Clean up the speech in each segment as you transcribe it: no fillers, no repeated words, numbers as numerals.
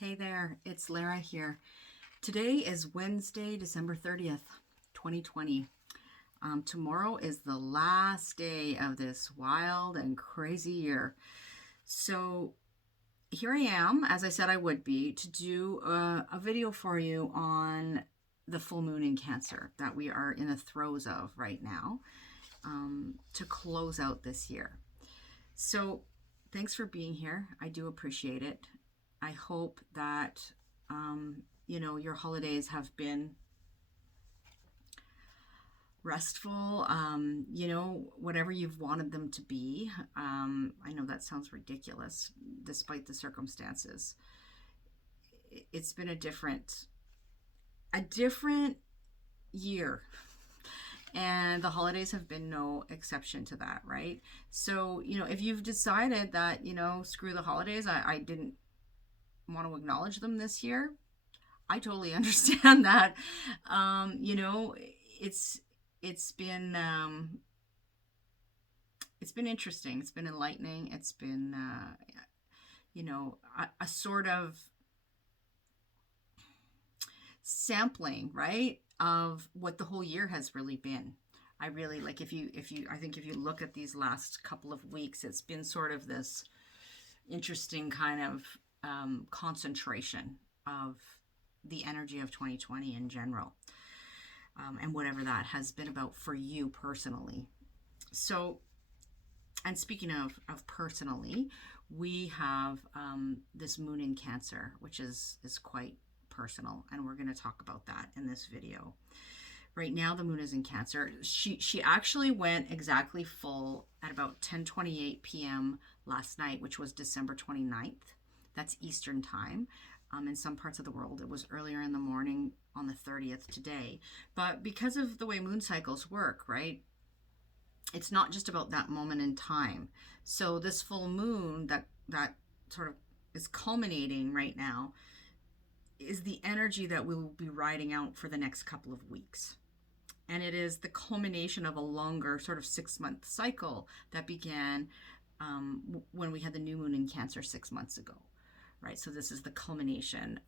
Hey there, it's Lara here. Today is Wednesday, December 30th, 2020. Tomorrow is the last day of this wild and crazy year. So here I am, as I said I would be, to do a video for you on the full moon in Cancer that we are in the throes of right now, to close out this year. So thanks for being here. I do appreciate it. I hope that, your holidays have been restful, whatever you've wanted them to be. I know that sounds ridiculous despite the circumstances. It's been a different year. And the holidays have been no exception to that, right? So, if you've decided that, screw the holidays, I didn't want to acknowledge them this year, I totally understand that. It's it's been it's been interesting. It's been enlightening. It's been a sort of sampling, right, of what the whole year has really been. I really like if you I think if you look at these last couple of weeks, it's been sort of this interesting kind of concentration of the energy of 2020 in general, and whatever that has been about for you personally. So, and speaking of personally, we have this moon in Cancer, which is quite personal, and we're going to talk about that in this video. Right now, the moon is in Cancer. She actually went exactly full at about 10:28 p.m. last night, which was December 29th. That's Eastern time. In some parts of the world, it was earlier in the morning on the 30th today. But because of the way moon cycles work, right, it's not just about that moment in time. So this full moon that sort of is culminating right now is the energy that we will be riding out for the next couple of weeks. And it is the culmination of a longer sort of 6-month cycle that began when we had the new moon in Cancer 6 months ago, right? So this is the culmination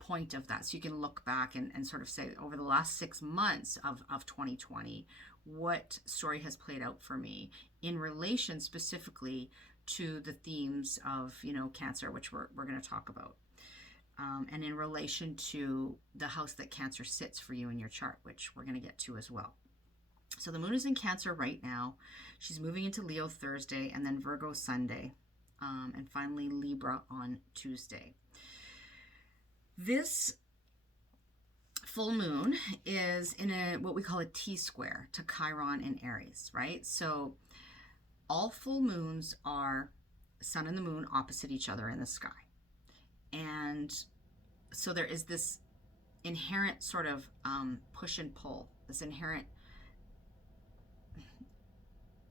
point of that. So you can look back and sort of say, over the last 6 months of 2020, what story has played out for me in relation specifically to the themes of, Cancer, which we're going to talk about. And in relation to the house that Cancer sits for you in your chart, which we're going to get to as well. So the moon is in Cancer right now. She's moving into Leo Thursday, and then Virgo Sunday, and finally Libra on Tuesday. This full moon is in what we call a T-square to Chiron in Aries, right? So all full moons are sun and the moon opposite each other in the sky. And so there is this inherent sort of push and pull, this inherent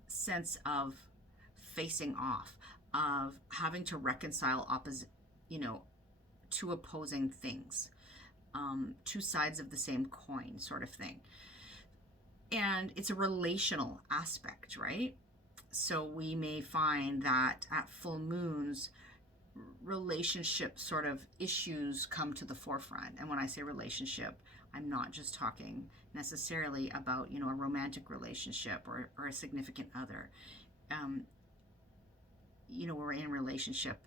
sense of facing off, of having to reconcile two opposing things, two sides of the same coin sort of thing. And it's a relational aspect, right? So we may find that at full moons, relationship sort of issues come to the forefront. And when I say relationship, I'm not just talking necessarily about, a romantic relationship or a significant other. We're in relationship.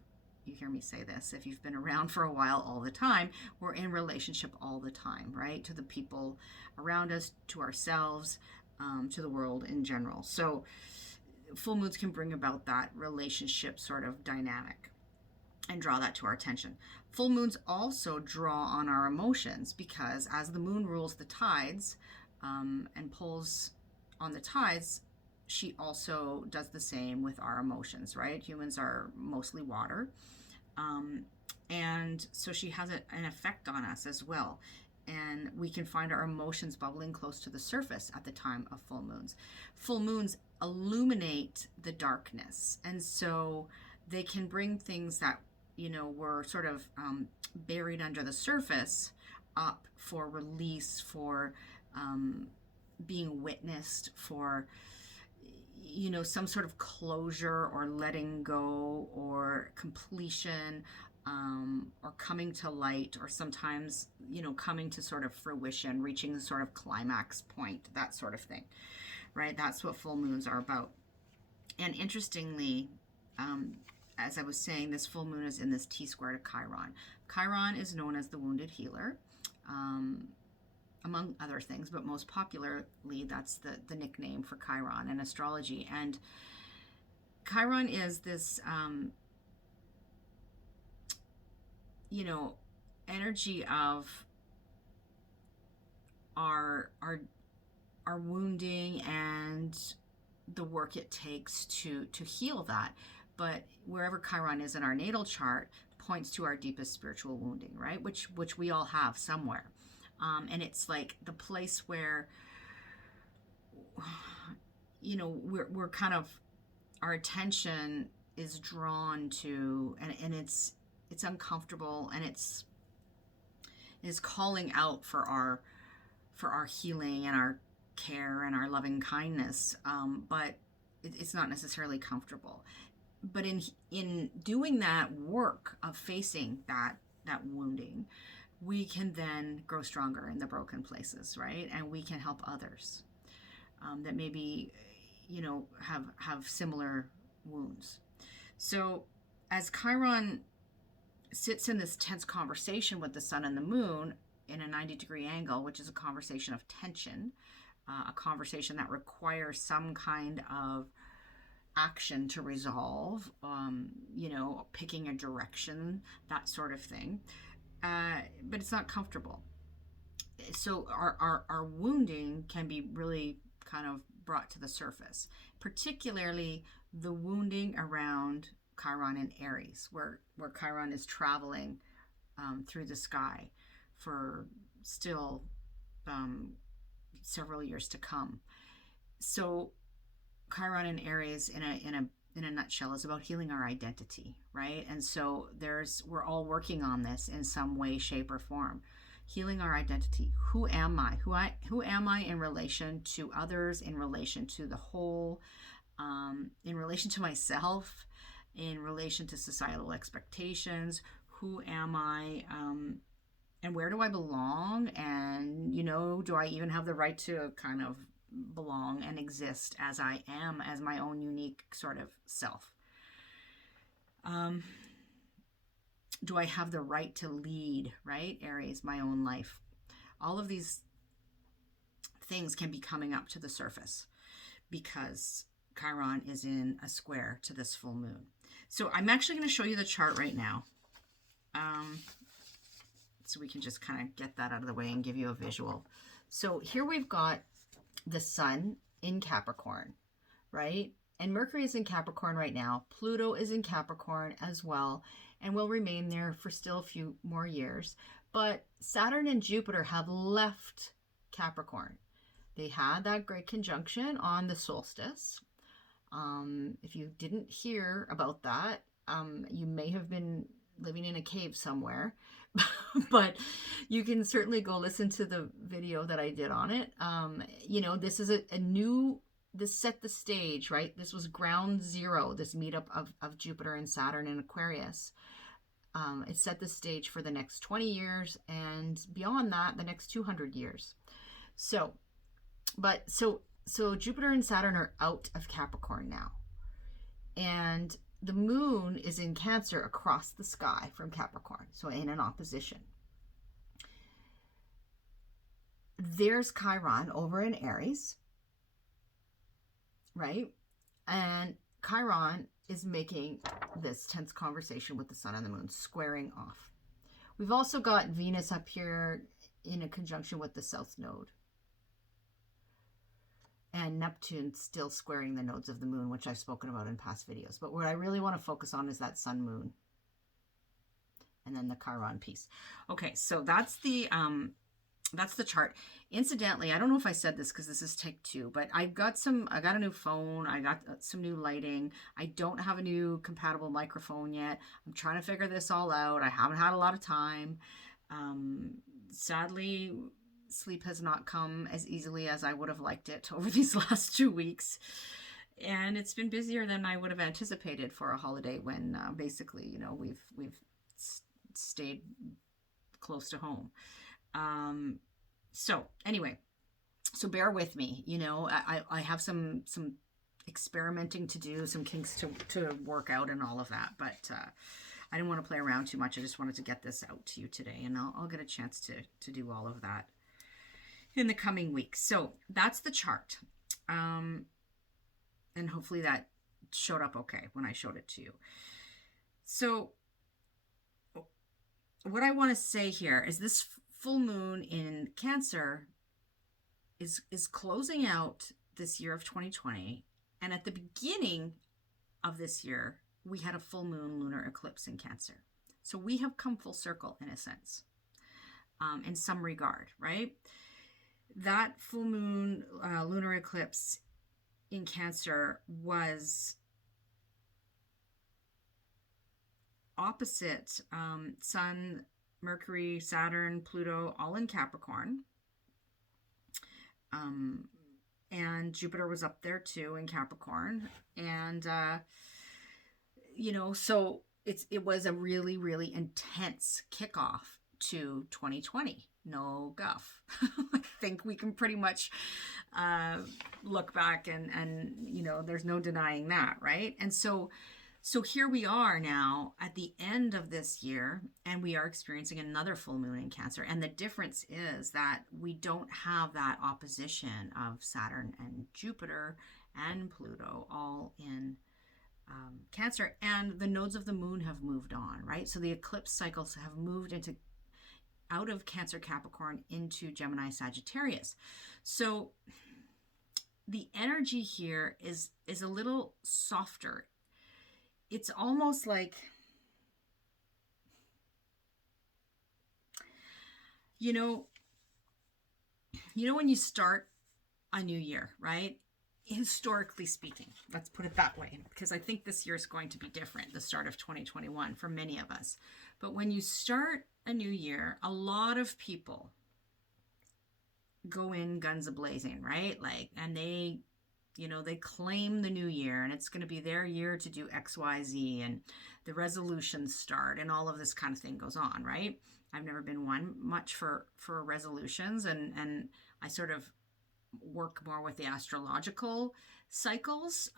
You hear me say this. If you've been around for a while, all the time, we're in relationship all the time, right? To the people around us, to ourselves, to the world in general. So full moons can bring about that relationship sort of dynamic and draw that to our attention. Full moons also draw on our emotions, because as the moon rules the tides and pulls on the tides, she also does the same with our emotions, right? Humans are mostly water. And so she has an effect on us as well. And we can find our emotions bubbling close to the surface at the time of full moons. Full moons illuminate the darkness. And so they can bring things that were sort of buried under the surface up for release, for being witnessed, for some sort of closure or letting go or completion or coming to light, or sometimes, coming to sort of fruition, reaching the sort of climax point, that sort of thing, right? That's what full moons are about. And interestingly, as I was saying, this full moon is in this T-square to Chiron. Chiron is known as the wounded healer, among other things, but most popularly, that's the nickname for Chiron in astrology. And Chiron is this, energy of our wounding and the work it takes to heal that. But wherever Chiron is in our natal chart points to our deepest spiritual wounding, right? Which we all have somewhere. And it's like the place where, we're kind of, our attention is drawn to, and it's uncomfortable, and it's calling out for our healing and our care and our loving kindness, but it's not necessarily comfortable. But in doing that work of facing that wounding, we can then grow stronger in the broken places, right? And we can help others that maybe have similar wounds. So as Chiron sits in this tense conversation with the sun and the moon in a 90-degree angle, which is a conversation of tension, a conversation that requires some kind of action to resolve, picking a direction, that sort of thing. But it's not comfortable. So our wounding can be really kind of brought to the surface, particularly the wounding around Chiron and Aries, where Chiron is traveling through the sky for still several years to come. So Chiron and Aries in a nutshell is about healing our identity, right? And so we're all working on this in some way, shape, or form. Healing our identity. Who am I? Who am I in relation to others, in relation to the whole, in relation to myself, in relation to societal expectations? Who am I? And where do I belong? And, do I even have the right to kind of belong and exist as I am, as my own unique sort of self? Do I have the right to lead, right? Aries, my own life. All of these things can be coming up to the surface because Chiron is in a square to this full moon. So I'm actually going to show you the chart right now. So we can just kind of get that out of the way and give you a visual. So here we've got the sun in Capricorn, right? And Mercury is in Capricorn right now. Pluto is in Capricorn as well, and will remain there for still a few more years. But Saturn and Jupiter have left Capricorn. They had that great conjunction on the solstice. If you didn't hear about that, you may have been living in a cave somewhere, but you can certainly go listen to the video that I did on it. This is this set the stage, right? This was ground zero, this meetup of Jupiter and Saturn in Aquarius. It set the stage for the next 20 years, and beyond that, the next 200 years. So Jupiter and Saturn are out of Capricorn now. And the moon is in Cancer across the sky from Capricorn, so in an opposition. There's Chiron over in Aries, right? And Chiron is making this tense conversation with the sun and the moon, squaring off. We've also got Venus up here in a conjunction with the south node. And Neptune still squaring the nodes of the moon, which I've spoken about in past videos. But what I really want to focus on is that sun-moon. And then the Chiron piece. Okay, so that's the chart. Incidentally, I don't know if I said this because this is take 2, but I got a new phone. I got some new lighting. I don't have a new compatible microphone yet. I'm trying to figure this all out. I haven't had a lot of time. Sadly, sleep has not come as easily as I would have liked it over these last 2 weeks. And it's been busier than I would have anticipated for a holiday when basically, we've stayed close to home. So anyway, so bear with me. You know, I have some experimenting to do, some kinks to work out and all of that, but I didn't want to play around too much. I just wanted to get this out to you today, and I'll get a chance to do all of that in the coming weeks. So that's the chart. And hopefully that showed up okay when I showed it to you. So what I want to say here is this full moon in Cancer is closing out this year of 2020. And at the beginning of this year, we had a full moon lunar eclipse in Cancer. So we have come full circle in a sense, in some regard, right? That full moon lunar eclipse in Cancer was opposite Sun, Mercury, Saturn, Pluto, all in Capricorn. And Jupiter was up there too in Capricorn. And, you know, so it was a really, really intense kickoff to 2020. No guff. I think we can pretty much look back and, you know, there's no denying that, right? And so here we are now at the end of this year, and we are experiencing another full moon in Cancer. And the difference is that we don't have that opposition of Saturn and Jupiter and Pluto all in Cancer. And the nodes of the moon have moved on, right? So the eclipse cycles have moved out of Cancer, Capricorn into Gemini, Sagittarius. So the energy here is a little softer. It's almost like, you know when you start a new year, right? Historically speaking, let's put it that way, because I think this year is going to be different, the start of 2021 for many of us. But when you start a new year, a lot of people go in guns a-blazing, right? Like, and they claim the new year, and it's going to be their year to do X, Y, Z, and the resolutions start, and all of this kind of thing goes on, right? I've never been one much for resolutions, and I sort of work more with the astrological cycles.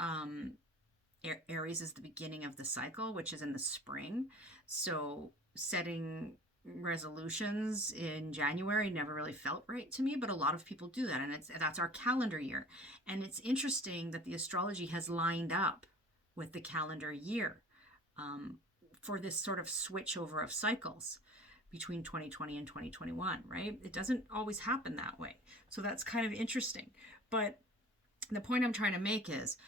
Aries is the beginning of the cycle, which is in the spring. So setting resolutions in January never really felt right to me, but a lot of people do that, and that's our calendar year. And it's interesting that the astrology has lined up with the calendar year for this sort of switch over of cycles between 2020 and 2021, right? It doesn't always happen that way. So that's kind of interesting. But the point I'm trying to make is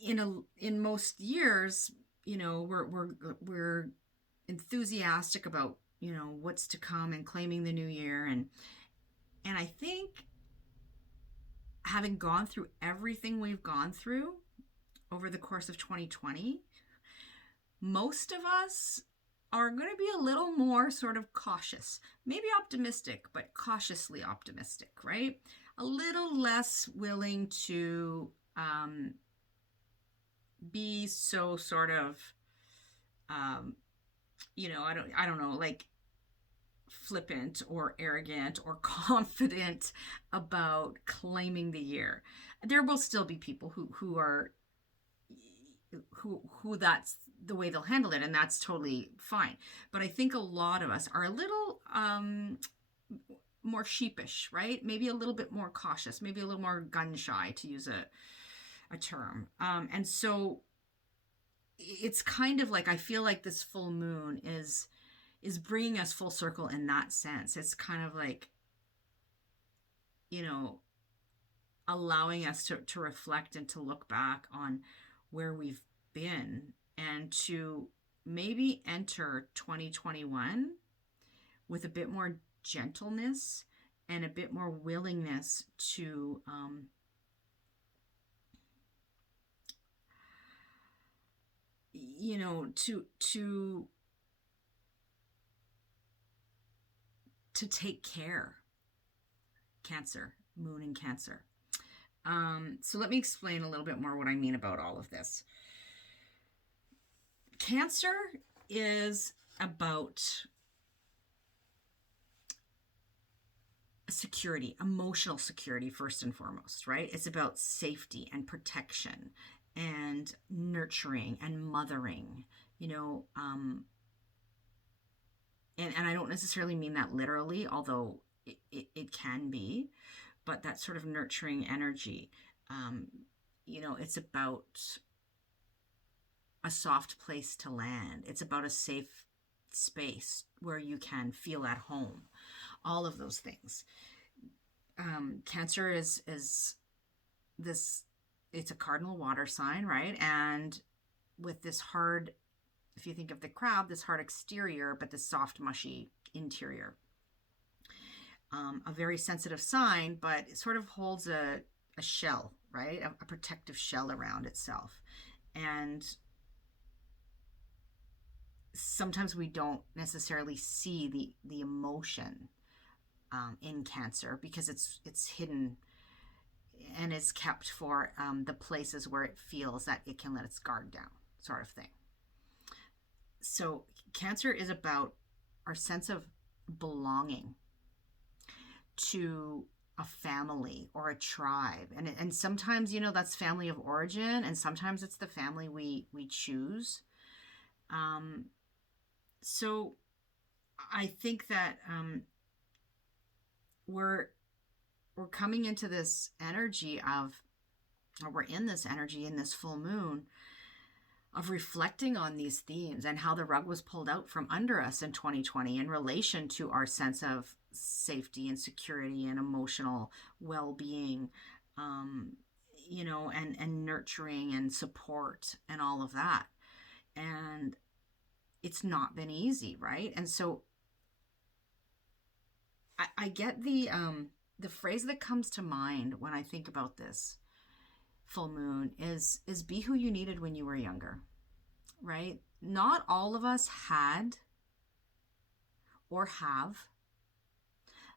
in most years, you know, we're enthusiastic about, you know, what's to come and claiming the new year, and I think having gone through everything we've gone through over the course of 2020, most of us are going to be a little more sort of cautious, maybe optimistic, but cautiously optimistic, right? A little less willing to be so sort of you know, I don't know, like flippant or arrogant or confident about claiming the year. There will still be people who that's the way they'll handle it, and that's totally fine. But I think a lot of us are a little more sheepish, right? Maybe a little bit more cautious, maybe a little more gun shy, to use a term. And so it's kind of like, I feel like this full moon is bringing us full circle in that sense. It's kind of like, you know, allowing us to reflect and to look back on where we've been, and to maybe enter 2021 with a bit more gentleness and a bit more willingness to you know, to take care. Cancer, moon in Cancer. So let me explain a little bit more what I mean about all of this. Cancer is about security, emotional security, first and foremost, right? It's about safety and protection and nurturing and mothering, you know, and I don't necessarily mean that literally, although it can be, but that sort of nurturing energy. Um, it's about a soft place to land. It's about a safe space where you can feel at home. All of those things. Cancer is this. It's a cardinal water sign, right? And with this hard, if you think of the crab, this hard exterior, but this soft, mushy interior. A very sensitive sign, but it sort of holds a shell, right? A protective shell around itself. And sometimes we don't necessarily see the emotion in Cancer because it's hidden and is kept for the places where it feels that it can let its guard down, sort of thing. So Cancer is about our sense of belonging to a family or a tribe, and sometimes that's family of origin, and sometimes it's the family we choose. So I think that we're coming into this energy of, or we're in this energy in this full moon of reflecting on these themes and how the rug was pulled out from under us in 2020 in relation to our sense of safety and security and emotional well-being, and nurturing and support and all of that. And it's not been easy, right? And so I get the phrase that comes to mind when I think about this full moon is be who you needed when you were younger, right? Not all of us had or have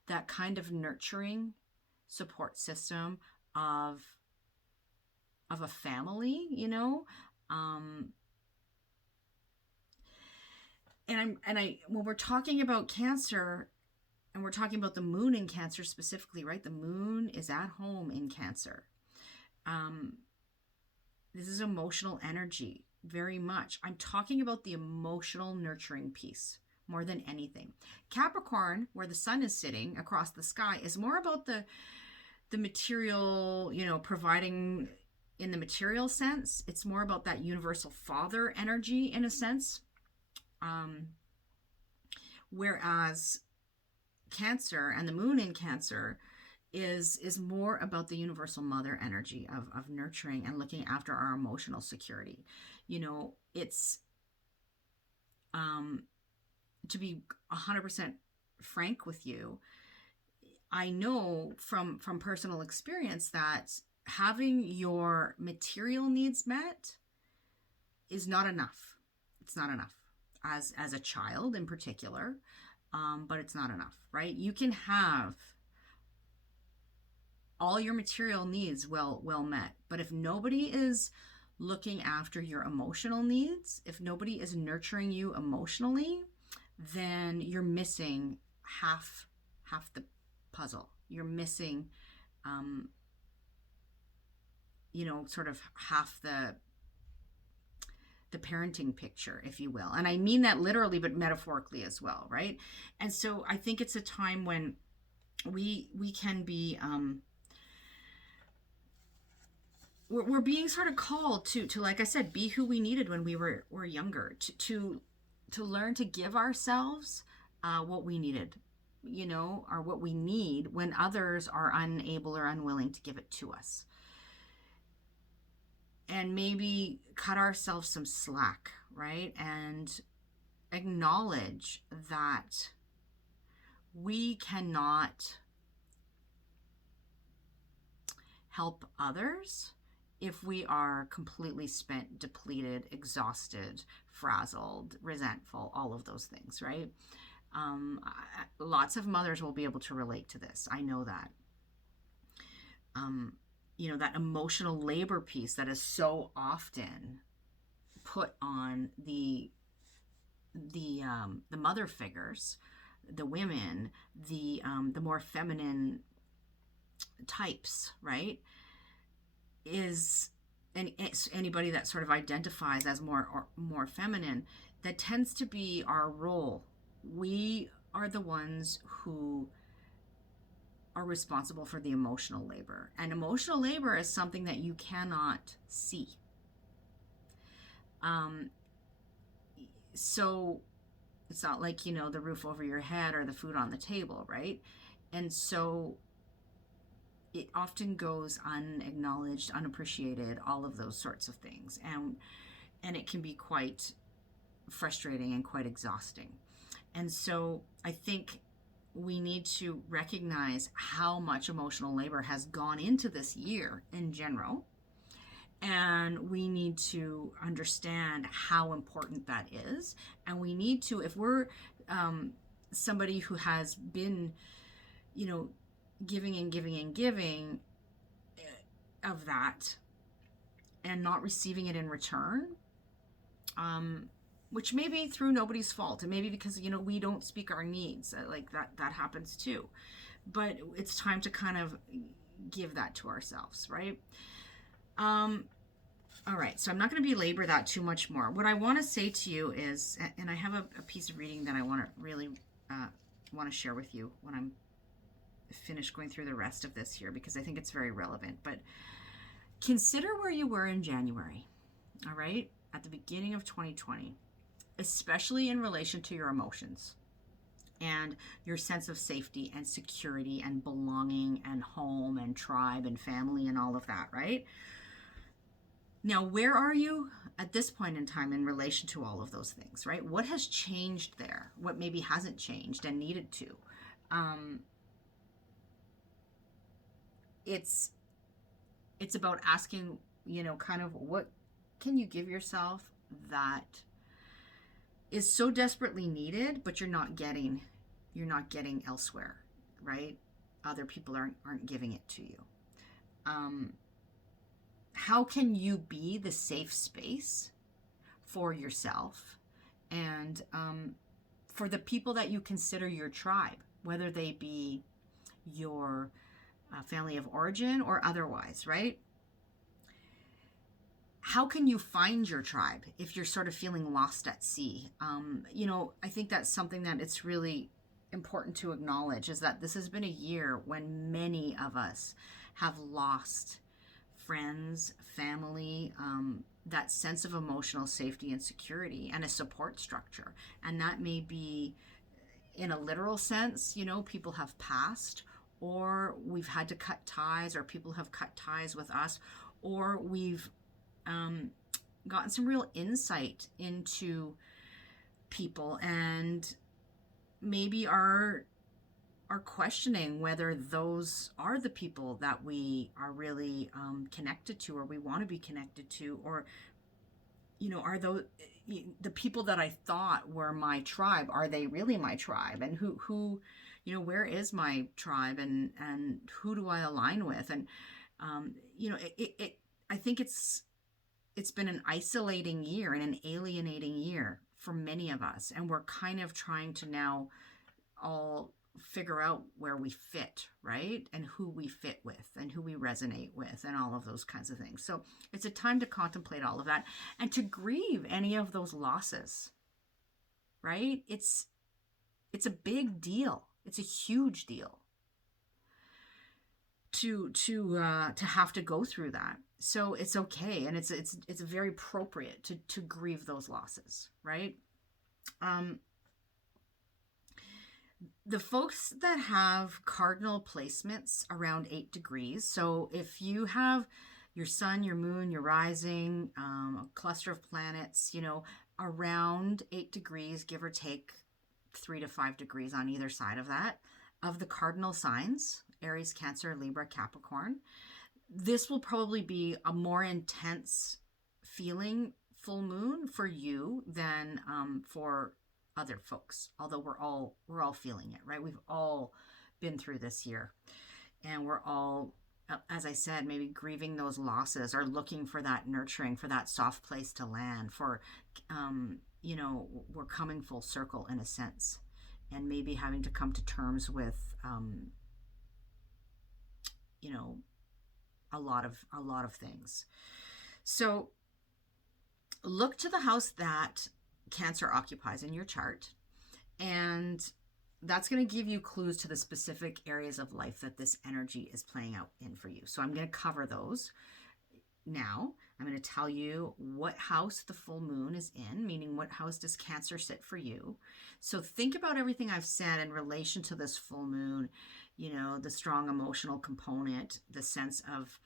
that kind of nurturing support system of a family, and when we're talking about Cancer, and we're talking about the moon in Cancer specifically, right? The moon is at home in Cancer. This is emotional energy, very much. I'm talking about the emotional nurturing piece more than anything. Capricorn, where the sun is sitting across the sky, is more about the material, providing in the material sense. It's more about that universal father energy in a sense. Whereas Cancer and the moon in Cancer is more about the universal mother energy of nurturing and looking after our emotional security. It's to be 100% frank with you, I know from personal experience that having your material needs met is not enough. It's not enough as a child in particular, but it's not enough, right? You can have all your material needs well met, but if nobody is looking after your emotional needs, if nobody is nurturing you emotionally, then you're missing half the puzzle. You're missing sort of half the parenting picture, if you will. And I mean that literally, but metaphorically as well, right? And so I think it's a time when we can be we're being sort of called to like I said, be who we needed when we were younger, to learn to give ourselves what we needed, or what we need when others are unable or unwilling to give it to us. And maybe cut ourselves some slack, right? And acknowledge that we cannot help others if we are completely spent, depleted, exhausted, frazzled, resentful, all of those things, right? Lots of mothers will be able to relate to this. I know that. That emotional labor piece that is so often put on the the mother figures, the women, the more feminine types, right? Is and it's anybody that sort of identifies as more feminine, that tends to be our role. We are the ones who are responsible for the emotional labor, and emotional labor is something that you cannot see. So it's not like, the roof over your head or the food on the table, right? And so it often goes unacknowledged, unappreciated, all of those sorts of things. And it can be quite frustrating and quite exhausting. And so I think we need to recognize how much emotional labor has gone into this year in general. And we need to understand how important that is. And we need to, if we're somebody who has been, giving and giving and giving of that and not receiving it in return, which may be through nobody's fault, and maybe because we don't speak our needs, like that happens too, but it's time to kind of give that to ourselves, right? All right, so I'm not going to belabor that too much more. What I want to say to you is, and I have a piece of reading that I want to really want to share with you when I'm finished going through the rest of this here, because I think it's very relevant. But consider where you were in January, all right, at the beginning of 2020, especially in relation to your emotions and your sense of safety and security and belonging and home and tribe and family and all of that, right? Now, where are you at this point in time in relation to all of those things, right? What has changed there? What maybe hasn't changed and needed to? It's about asking, kind of what can you give yourself that is so desperately needed, but you're not getting elsewhere, right? Other people aren't giving it to you. How can you be the safe space for yourself and for the people that you consider your tribe, whether they be your family of origin or otherwise, right? How can you find your tribe if you're sort of feeling lost at sea? I think that's something that it's really important to acknowledge, is that this has been a year when many of us have lost friends, family, that sense of emotional safety and security and a support structure. And that may be in a literal sense, people have passed, or we've had to cut ties, or people have cut ties with us, or we've gotten some real insight into people and maybe are questioning whether those are the people that we are really connected to, or we want to be connected to, or are those the people that I thought were my tribe, are they really my tribe? And who where is my tribe, and who do I align with? And I think it's been an isolating year and an alienating year for many of us, and we're kind of trying to now all figure out where we fit, right? And who we fit with and who we resonate with and all of those kinds of things. So it's a time to contemplate all of that and to grieve any of those losses, right? It's a big deal. It's a huge deal to have to go through that. So it's okay, and it's very appropriate to grieve those losses, right? The folks that have cardinal placements around 8 degrees, so if you have your sun, your moon, your rising, a cluster of planets, around 8 degrees, give or take 3 to 5 degrees on either side of that, of the cardinal signs, Aries, Cancer, Libra, Capricorn, this will probably be a more intense feeling full moon for you than for other folks, although we're all feeling it, right? We've all been through this year, and we're all, as I said, maybe grieving those losses or looking for that nurturing, for that soft place to land, for you know, we're coming full circle in a sense, and maybe having to come to terms with, you know, a lot of things. So look to the house that Cancer occupies in your chart, and that's going to give you clues to the specific areas of life that this energy is playing out in for you. So I'm going to cover those now. I'm going to tell you what house the full moon is in, meaning what house does Cancer sit for you. So think about everything I've said in relation to this full moon, you know, the strong emotional component, the sense of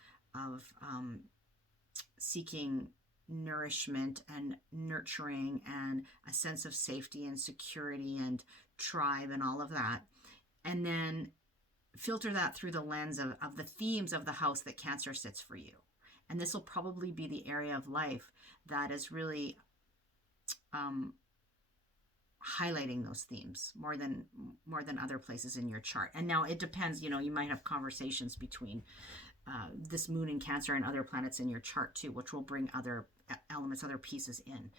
seeking nourishment and nurturing and a sense of safety and security and tribe and all of that. And then filter that through the lens of the themes of the house that Cancer sits for you. And this will probably be the area of life that is really highlighting those themes more than other places in your chart. And now it depends, you know, you might have conversations between this moon in Cancer and other planets in your chart too, which will bring other elements, other pieces in.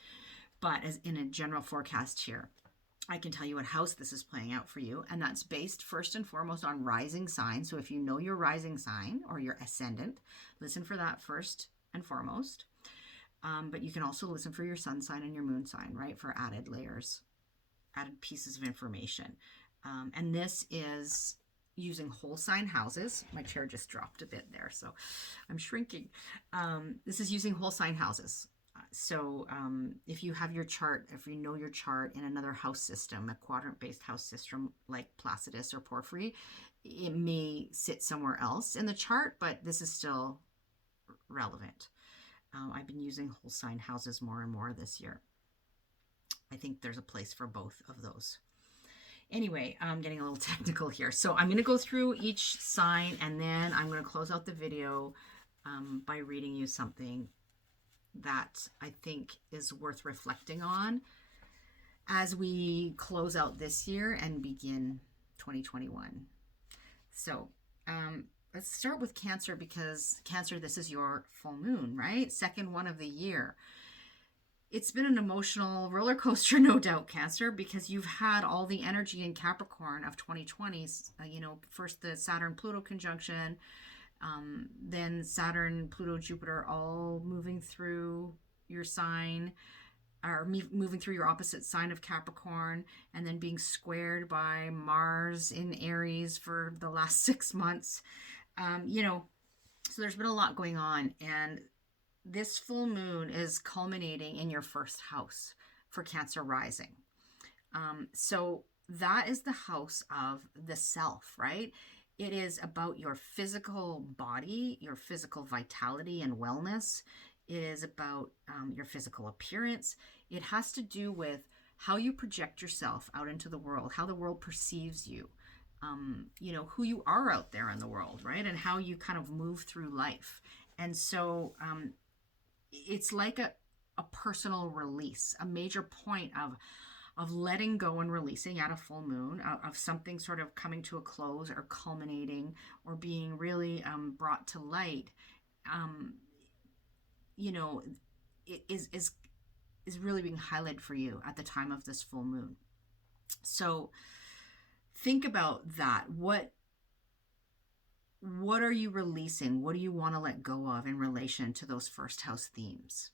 But as in a general forecast here, I can tell you what house this is playing out for you, and that's based first and foremost on rising sign. So if you know your rising sign or your ascendant, listen for that first and foremost. But you can also listen for your sun sign and your moon sign, right, for added layers, added pieces of information. And this is using whole sign houses. My chair just dropped a bit there, so I'm shrinking. This is using whole sign houses. So if you have your chart, if you know your chart in another house system, a quadrant-based house system like Placidus or Porphyry, it may sit somewhere else in the chart, but this is still relevant. I've been using whole sign houses more and more this year. I think there's a place for both of those. Anyway, I'm getting a little technical here. So I'm going to go through each sign, and then I'm going to close out the video by reading you something that I think is worth reflecting on as we close out this year and begin 2021. So let's start with Cancer, because Cancer, this is your full moon, right? Second one of the year. It's been an emotional roller coaster, no doubt, Cancer, because you've had all the energy in Capricorn of 2020. You know, first the Saturn-Pluto conjunction, then Saturn, Pluto, Jupiter, all moving through your sign, or moving through your opposite sign of Capricorn, and then being squared by Mars in Aries for the last 6 months. You know, so there's been a lot going on, and this full moon is culminating in your first house for Cancer rising. So that is the house of the self, right? It is about your physical body, your physical vitality and wellness. It is about your physical appearance. It has to do with how you project yourself out into the world, how the world perceives you, you know, who you are out there in the world, right? And how you kind of move through life. And so it's like a personal release, a major point of letting go and releasing at a full moon, of something sort of coming to a close or culminating or being really brought to light. You know, it is really being highlighted for you at the time of this full moon. So think about that. What are you releasing? What do you want to let go of in relation to those first house themes?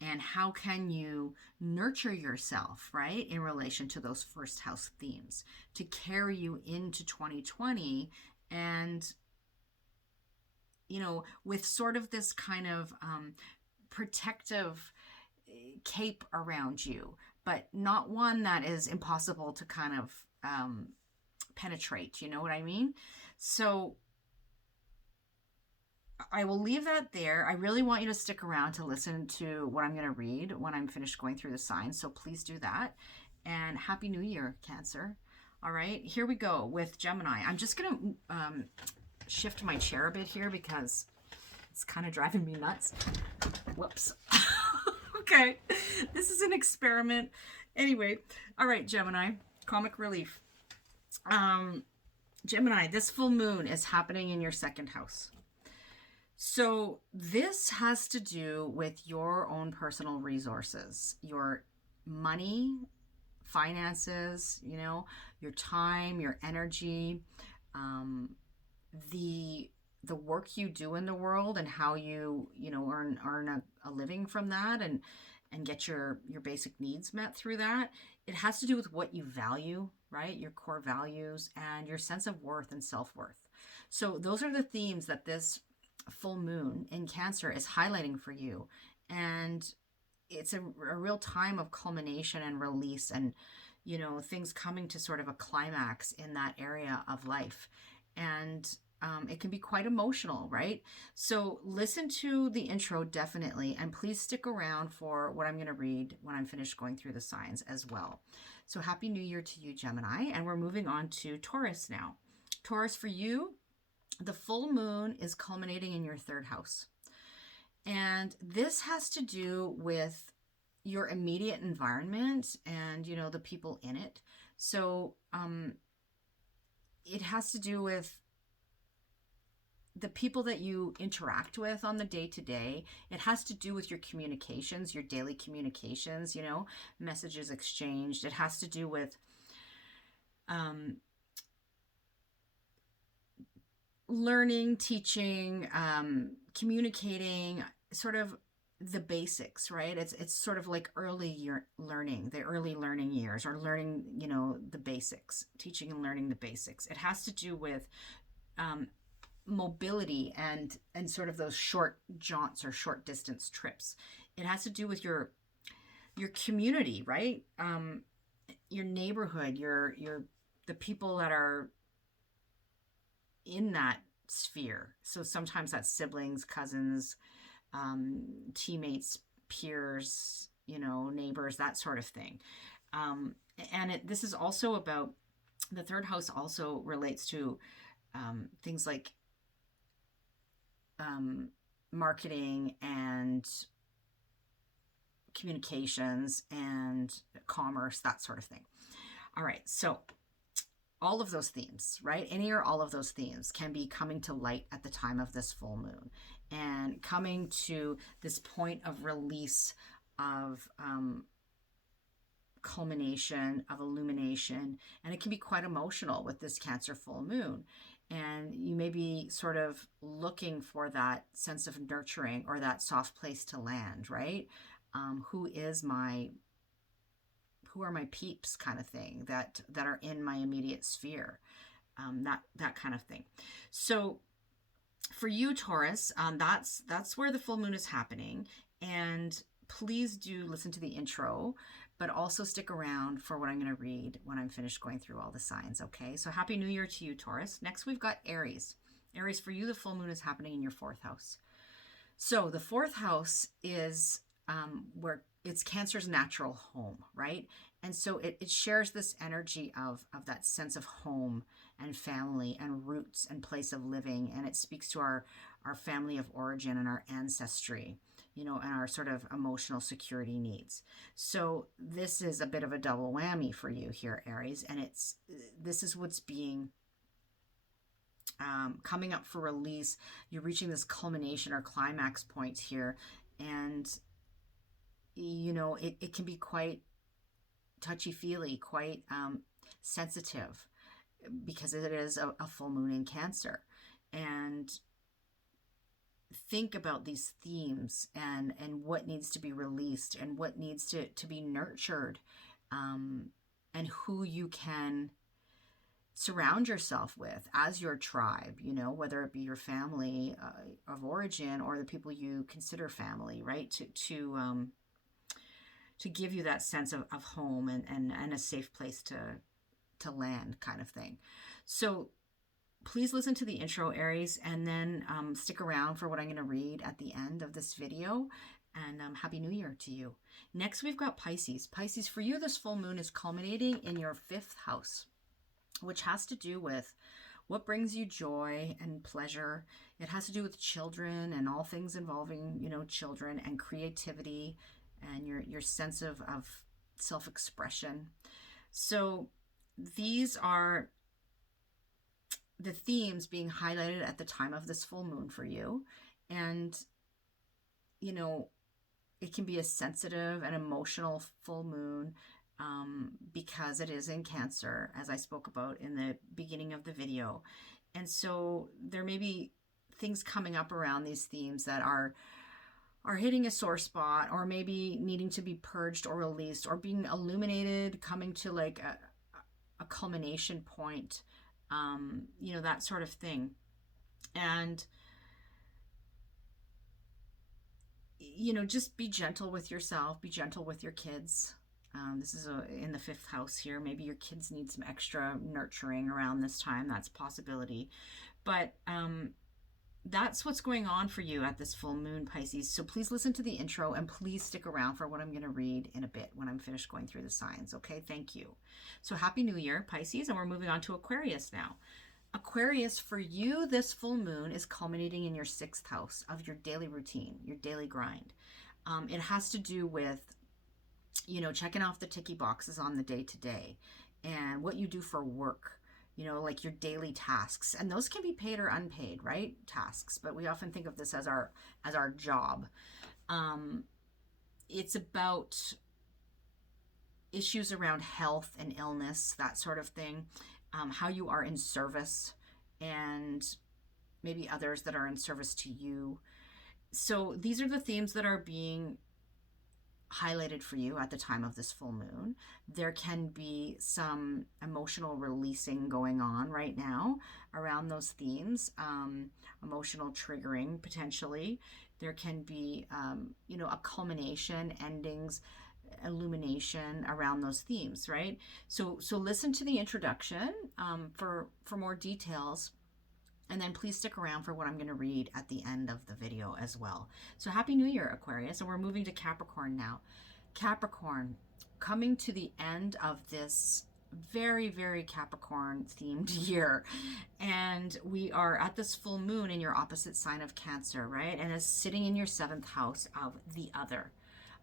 And how can you nurture yourself, right, in relation to those first house themes to carry you into 2020 and, you know, with sort of this kind of protective cape around you, but not one that is impossible to kind of penetrate, you know what I mean? So I will leave that there. I really want you to stick around to listen to what I'm going to read when I'm finished going through the signs. So please do that. And Happy New Year, Cancer. All right, here we go with Gemini. I'm just going to shift my chair a bit here because it's kind of driving me nuts. Whoops. Okay, this is an experiment. Anyway, all right, Gemini, comic relief. Gemini, this full moon is happening in your second house. So this has to do with your own personal resources, your money, finances, you know, your time, your energy, um, the work you do in the world and how you know earn a living from that, and get your basic needs met through that. It has to do with what you value, right? Your core values and your sense of worth and self-worth. So those are the themes that this full moon in Cancer is highlighting for you. And it's a real time of culmination and release, and you know, things coming to sort of a climax in that area of life. And it can be quite emotional, right? So listen to the intro definitely, and please stick around for what I'm going to read when I'm finished going through the signs as well. So happy new year to you, Gemini, and we're moving on to Taurus now. Taurus, for you, the full moon is culminating in your third house. And this has to do with your immediate environment and, you know, the people in it. So it has to do with the people that you interact with on the day-to-day. It has to do with your communications, your daily communications, you know, messages exchanged. It has to do with learning, teaching, communicating, sort of the basics, right? It's sort of like early year learning, the early learning years, or learning, you know, the basics, teaching and learning the basics. It has to do with mobility and sort of those short jaunts or short distance trips. It has to do with your community, right? Your neighborhood, your the people that are in that sphere. So sometimes that's siblings, cousins, teammates, peers, you know, neighbors, that sort of thing. And this is also about, the third house also relates to things like marketing and communications and commerce, that sort of thing. All right, so all of those themes, right? Any or all of those themes can be coming to light at the time of this full moon, and coming to this point of release, of culmination, of illumination. And it can be quite emotional with this Cancer full moon. And you may be sort of looking for that sense of nurturing or that soft place to land, right? Who are my peeps, kind of thing, that are in my immediate sphere, that kind of thing. So for you, Taurus, that's where the full moon is happening. And please do listen to the intro, but also stick around for what I'm going to read when I'm finished going through all the signs, okay? So happy new year to you, Taurus. Next, we've got Aries. Aries, for you, the full moon is happening in your fourth house. So the fourth house is where it's Cancer's natural home, right? And so it shares this energy of that sense of home and family and roots and place of living. And it speaks to our family of origin and our ancestry, you know, and our sort of emotional security needs. So this is a bit of a double whammy for you here, Aries. And this is what's being coming up for release. You're reaching this culmination or climax point here. And, you know, it can be quite touchy-feely, quite sensitive, because it is a full moon in Cancer. And think about these themes and what needs to be released and what needs to be nurtured, and who you can surround yourself with as your tribe, you know, whether it be your family of origin or the people you consider family, right? To give you that sense of home and a safe place to land, kind of thing. So please listen to the intro, Aries, and then stick around for what I'm going to read at the end of this video. And happy new year to you. Next, we've got Pisces. Pisces, for you, this full moon is culminating in your fifth house, which has to do with what brings you joy and pleasure. It has to do with children and all things involving, you know, children and creativity and your sense of self-expression. So these are the themes being highlighted at the time of this full moon for you. And, you know, it can be a sensitive and emotional full moon, because it is in Cancer, as I spoke about in the beginning of the video. And so there may be things coming up around these themes that are hitting a sore spot, or maybe needing to be purged or released, or being illuminated, coming to like a culmination point, that sort of thing. And just be gentle with yourself, be gentle with your kids. This is in the 5th house here. Maybe your kids need some extra nurturing around this time. That's a possibility. But that's what's going on for you at this full moon, Pisces. So please listen to the intro, and please stick around for what I'm going to read in a bit when I'm finished going through the signs. Okay, thank you. So happy New Year, Pisces, and we're moving on to Aquarius now. Aquarius, for you, this full moon is culminating in your 6th house of your daily routine, your daily grind. It has to do with, checking off the ticky boxes on the day-to-day and what you do for work, like your daily tasks. And those can be paid or unpaid, right? Tasks. But we often think of this as our job. It's about issues around health and illness, that sort of thing. How you are in service, and maybe others that are in service to you. So these are the themes that are being highlighted for you at the time of this full moon. There can be some emotional releasing going on right now around those themes, emotional triggering potentially. There can be, a culmination, endings, illumination around those themes, right? So listen to the introduction for more details, and then please stick around for what I'm going to read at the end of the video as well. So happy New Year, Aquarius. And we're moving to Capricorn now. Capricorn, coming to the end of this very, very Capricorn themed year. And we are at this full moon in your opposite sign of Cancer, right? And it's sitting in your 7th house of the other,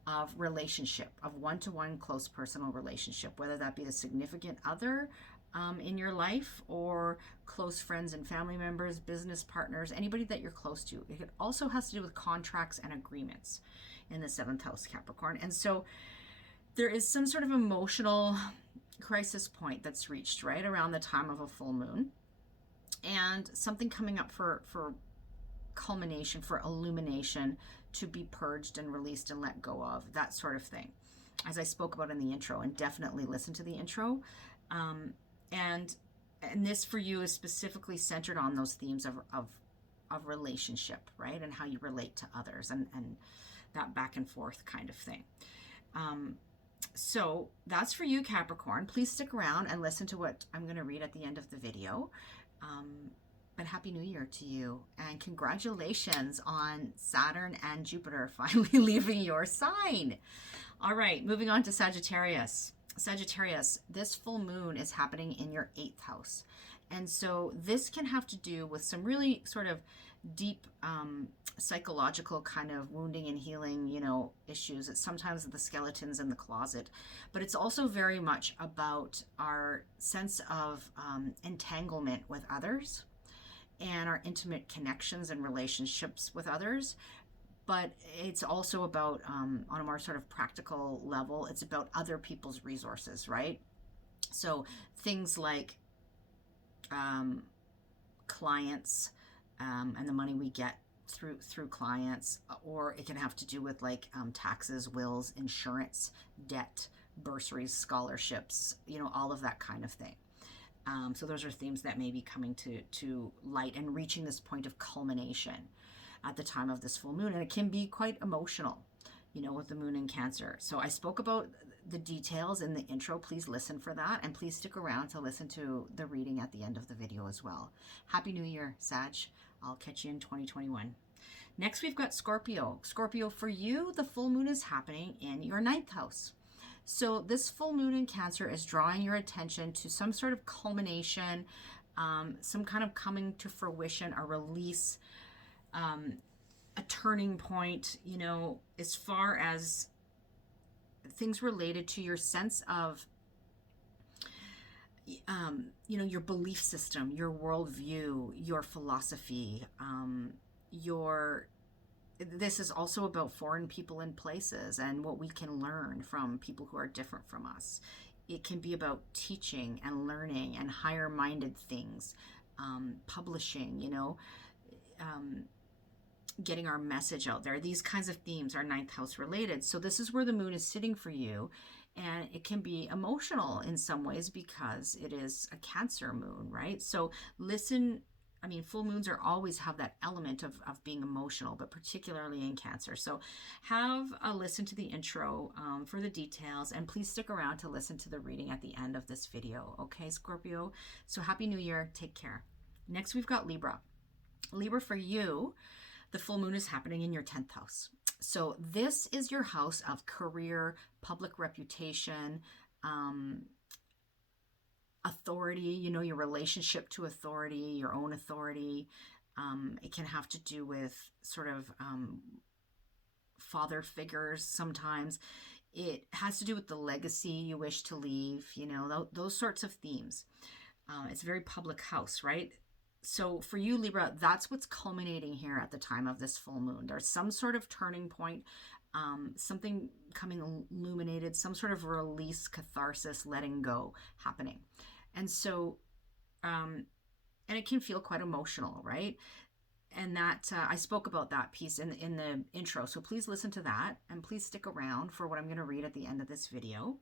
of relationship, of one-to-one close personal relationship, whether that be a significant other in your life, or close friends and family members, business partners, anybody that you're close to. It also has to do with contracts and agreements in the 7th house, Capricorn. And so there is some sort of emotional crisis point that's reached right around the time of a full moon, and something coming up for culmination, for illumination, to be purged and released and let go of, that sort of thing, as I spoke about in the intro. And definitely listen to the intro. And this for you is specifically centered on those themes of relationship, right? And how you relate to others, and that back and forth kind of thing. So that's for you, Capricorn. Please stick around and listen to what I'm going to read at the end of the video. But Happy New Year to you, and congratulations on Saturn and Jupiter finally leaving your sign. All right, moving on to Sagittarius. Sagittarius, this full moon is happening in your 8th house. And so this can have to do with some really sort of deep psychological kind of wounding and healing, issues. It's sometimes the skeletons in the closet, but it's also very much about our sense of entanglement with others, and our intimate connections and relationships with others. But it's also about, on a more sort of practical level, it's about other people's resources, right? So things like clients, and the money we get through clients, or it can have to do with like taxes, wills, insurance, debt, bursaries, scholarships, all of that kind of thing. So those are themes that may be coming to light and reaching this point of culmination at the time of this full moon. And it can be quite emotional, with the moon in Cancer. So I spoke about the details in the intro. Please listen for that, and please stick around to listen to the reading at the end of the video as well. Happy New Year, Sag. I'll catch you in 2021. Next, we've got Scorpio. Scorpio, for you, the full moon is happening in your 9th house. So this full moon in Cancer is drawing your attention to some sort of culmination, some kind of coming to fruition, a release, a turning point, as far as things related to your sense of, your belief system, your worldview, your philosophy, your this is also about foreign people and places and what we can learn from people who are different from us. It can be about teaching and learning and higher minded things, publishing, getting our message out there. These kinds of themes are ninth house related. So this is where the moon is sitting for you. And it can be emotional in some ways because it is a Cancer moon, right? So listen. I mean, full moons are always have that element of being emotional, but particularly in Cancer. So have a listen to the intro for the details, and please stick around to listen to the reading at the end of this video. Okay, Scorpio? So happy New Year. Take care. Next, we've got Libra. Libra, for you, the full moon is happening in your 10th house. So this is your house of career, public reputation, authority, your relationship to authority, your own authority. It can have to do with sort of father figures sometimes. It has to do with the legacy you wish to leave, those sorts of themes. It's a very public house, right? So for you, Libra, that's what's culminating here at the time of this full moon. There's some sort of turning point, something coming illuminated, some sort of release, catharsis, letting go happening. And so, and it can feel quite emotional, right? And that I spoke about that piece in the intro. So please listen to that, and please stick around for what I'm going to read at the end of this video.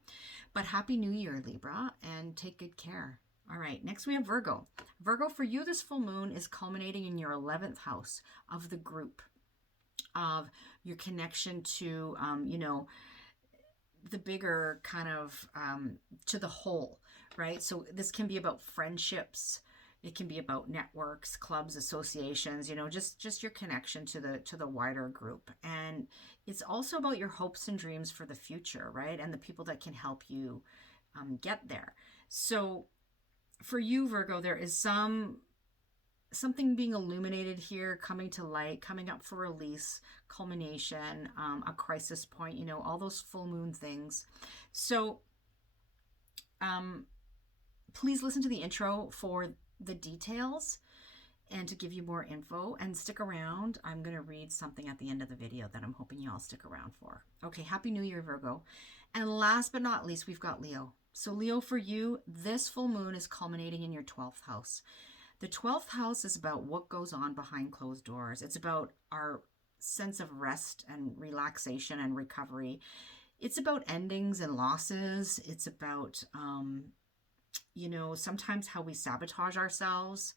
But Happy New Year, Libra, and take good care. All right, next we have Virgo. Virgo, for you, this full moon is culminating in your 11th house of the group, of your connection to, the bigger kind of, to the whole, right? So this can be about friendships. It can be about networks, clubs, associations, just your connection to the wider group. And it's also about your hopes and dreams for the future, right? And the people that can help you get there. So for you, Virgo, there is something being illuminated here, coming to light, coming up for release, culmination, a crisis point, all those full moon things. So please listen to the intro for the details and to give you more info, and stick around. I'm going to read something at the end of the video that I'm hoping you all stick around for. Okay, Happy New Year, Virgo. And last but not least, we've got Leo. So Leo, for you, this full moon is culminating in your 12th house. The 12th house is about what goes on behind closed doors. It's about our sense of rest and relaxation and recovery. It's about endings and losses. It's about, sometimes how we sabotage ourselves.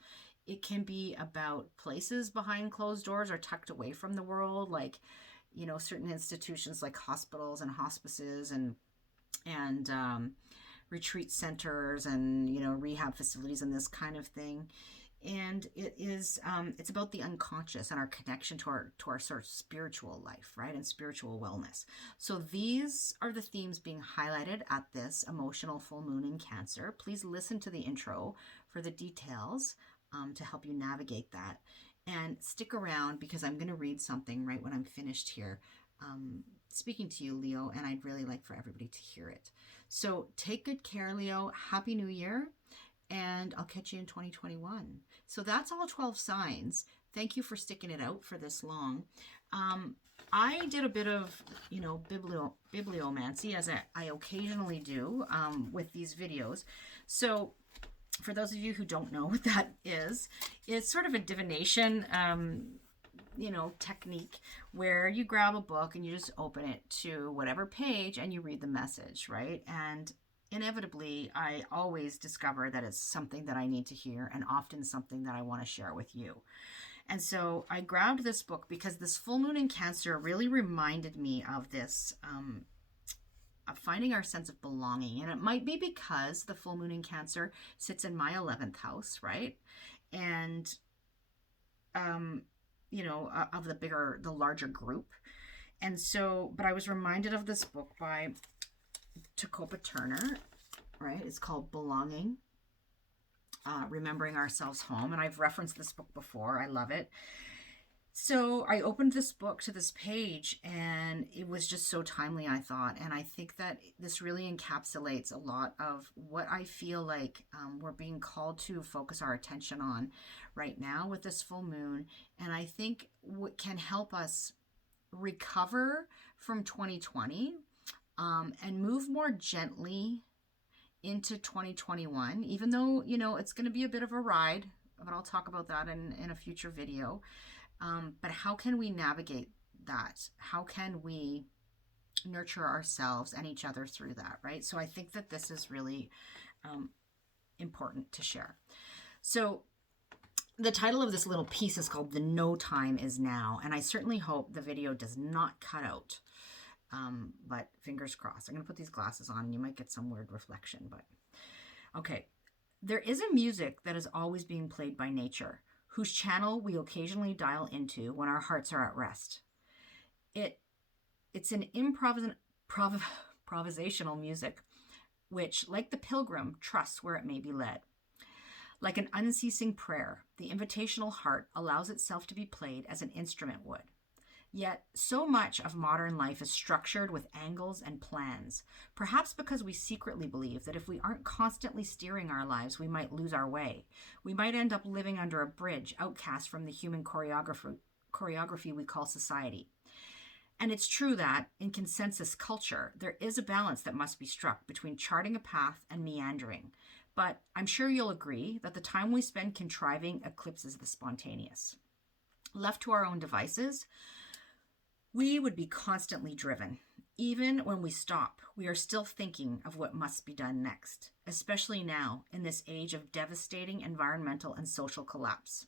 It can be about places behind closed doors or tucked away from the world, like, certain institutions like hospitals and hospices and retreat centers and, rehab facilities and this kind of thing. And it's about the unconscious and our connection to our sort of spiritual life, right? And spiritual wellness. So these are the themes being highlighted at this emotional full moon in Cancer. Please listen to the intro for the details to help you navigate that. And stick around because I'm going to read something right when I'm finished here, speaking to you, Leo, and I'd really like for everybody to hear it. So take good care, Leo. Happy New Year, and I'll catch you in 2021. So that's all 12 signs. Thank you for sticking it out for this long. I did a bit of, bibliomancy, as I occasionally do with these videos. So for those of you who don't know what that is, it's sort of a divination technique where you grab a book and you just open it to whatever page and you read the message, right? And inevitably, I always discover that it's something that I need to hear, and often something that I want to share with you. And so I grabbed this book because this full moon in Cancer really reminded me of this, of finding our sense of belonging. And it might be because the full moon in Cancer sits in my 11th house, right? And, of the larger group. And so, but I was reminded of this book by Tacopa Turner, right? It's called Belonging, Remembering Ourselves Home. And I've referenced this book before. I love it. So I opened this book to this page, and it was just so timely, I thought. And I think that this really encapsulates a lot of what I feel like we're being called to focus our attention on right now with this full moon. And I think what can help us recover from 2020 and move more gently into 2021, even though, you know, it's going to be a bit of a ride, but I'll talk about that in a future video. But how can we navigate that? How can we nurture ourselves and each other through that, right? So I think that this is really important to share. So the title of this little piece is called "The No Time Is Now," and I certainly hope the video does not cut out. But fingers crossed. I'm going to put these glasses on and you might get some weird reflection, but okay. There is a music that is always being played by nature, whose channel we occasionally dial into when our hearts are at rest. It's an improvisational music, which, like the pilgrim, trusts where it may be led. Like an unceasing prayer, the invitational heart allows itself to be played as an instrument would. Yet, so much of modern life is structured with angles and plans, perhaps because we secretly believe that if we aren't constantly steering our lives, we might lose our way. We might end up living under a bridge, outcast from the human choreography we call society. And it's true that, in consensus culture, there is a balance that must be struck between charting a path and meandering. But I'm sure you'll agree that the time we spend contriving eclipses the spontaneous. Left to our own devices, we would be constantly driven. Even when we stop, we are still thinking of what must be done next, especially now in this age of devastating environmental and social collapse.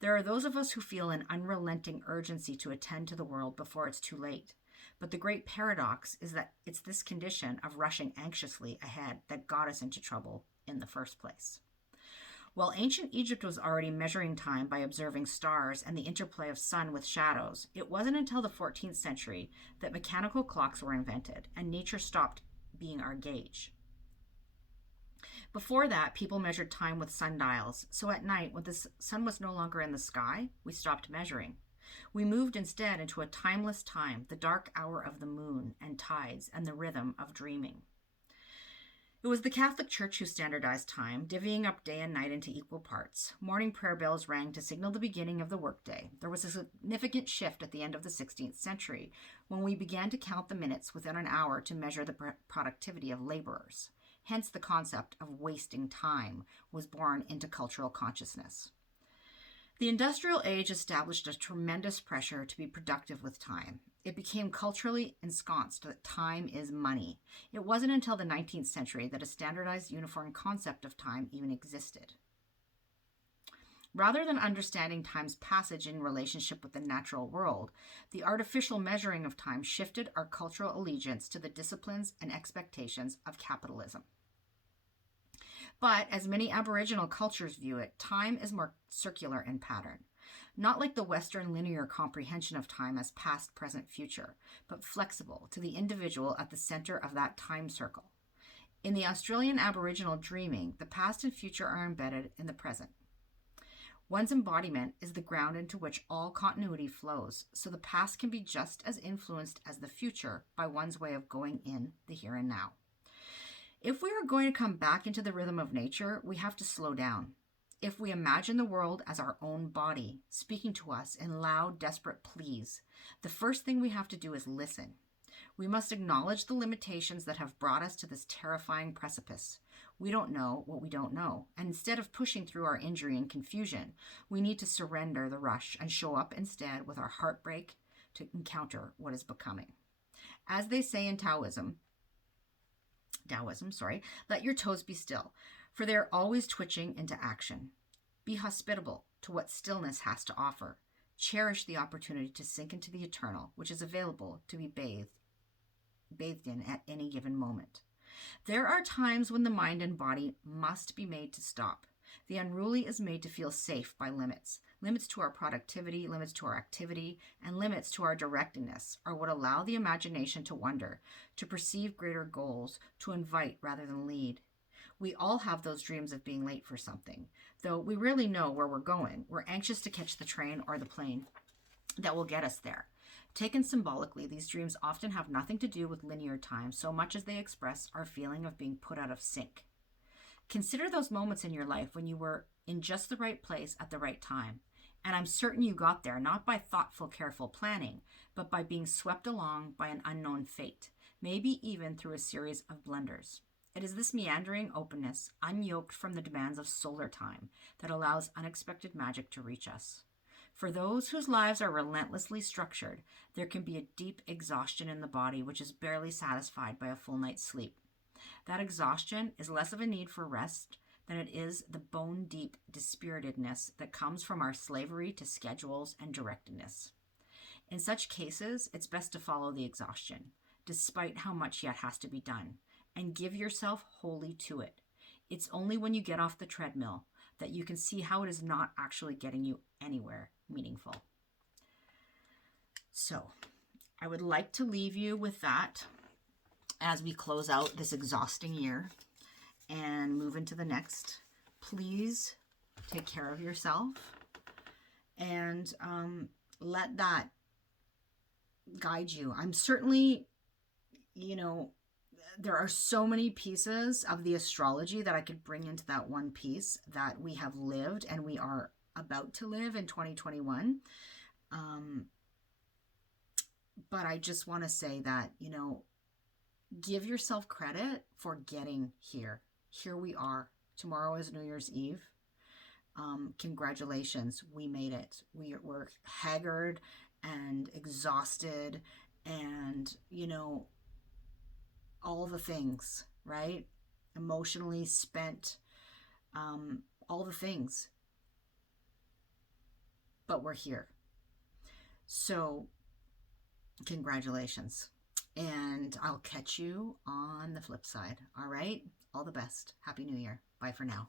There are those of us who feel an unrelenting urgency to attend to the world before it's too late. But the great paradox is that it's this condition of rushing anxiously ahead that got us into trouble in the first place. While ancient Egypt was already measuring time by observing stars and the interplay of sun with shadows, it wasn't until the 14th century that mechanical clocks were invented and nature stopped being our gauge. Before that, people measured time with sundials, so at night, when the sun was no longer in the sky, we stopped measuring. We moved instead into a timeless time, the dark hour of the moon and tides and the rhythm of dreaming. It was the Catholic Church who standardized time, divvying up day and night into equal parts. Morning prayer bells rang to signal the beginning of the workday. There was a significant shift at the end of the 16th century when we began to count the minutes within an hour to measure the productivity of laborers. Hence, the concept of wasting time was born into cultural consciousness. The industrial age established a tremendous pressure to be productive with time. It became culturally ensconced that time is money. It wasn't until the 19th century that a standardized uniform concept of time even existed. Rather than understanding time's passage in relationship with the natural world, the artificial measuring of time shifted our cultural allegiance to the disciplines and expectations of capitalism. But as many Aboriginal cultures view it, time is more circular in pattern. Not like the Western linear comprehension of time as past, present, future, but flexible to the individual at the center of that time circle. In the Australian Aboriginal dreaming, the past and future are embedded in the present. One's embodiment is the ground into which all continuity flows, so the past can be just as influenced as the future by one's way of going in the here and now. If we are going to come back into the rhythm of nature, we have to slow down. If we imagine the world as our own body, speaking to us in loud, desperate pleas, the first thing we have to do is listen. We must acknowledge the limitations that have brought us to this terrifying precipice. We don't know what we don't know, and instead of pushing through our injury and confusion, we need to surrender the rush and show up instead with our heartbreak to encounter what is becoming. As they say in Taoism, let your toes be still, for they are always twitching into action. Be hospitable to what stillness has to offer. Cherish the opportunity to sink into the eternal, which is available to be bathed in at any given moment. There are times when the mind and body must be made to stop. The unruly is made to feel safe by limits. Limits to our productivity, limits to our activity, and limits to our directness are what allow the imagination to wonder, to perceive greater goals, to invite rather than lead. We all have those dreams of being late for something, though we really know where we're going. We're anxious to catch the train or the plane that will get us there. Taken symbolically, these dreams often have nothing to do with linear time so much as they express our feeling of being put out of sync. Consider those moments in your life when you were in just the right place at the right time, And I'm certain you got there not by thoughtful, careful planning, but by being swept along by an unknown fate, maybe even through a series of blunders. It is this meandering openness, unyoked from the demands of solar time, that allows unexpected magic to reach us. For those whose lives are relentlessly structured, there can be a deep exhaustion in the body which is barely satisfied by a full night's sleep. That exhaustion is less of a need for rest than it is the bone-deep dispiritedness that comes from our slavery to schedules and directedness. In such cases, it's best to follow the exhaustion, despite how much yet has to be done, and give yourself wholly to it. It's only when you get off the treadmill that you can see how it is not actually getting you anywhere meaningful. So, I would like to leave you with that as we close out this exhausting year and move into the next. Please take care of yourself and let that guide you. I'm certainly, there are so many pieces of the astrology that I could bring into that one piece that we have lived and we are about to live in 2021. But I just want to say that, give yourself credit for getting here. Here we are. Tomorrow is New Year's Eve. Congratulations. We made it. We're haggard and exhausted and, all the things, right? Emotionally spent, all the things. But we're here. So, congratulations. And I'll catch you on the flip side. All right? All the best. Happy New Year. Bye for now.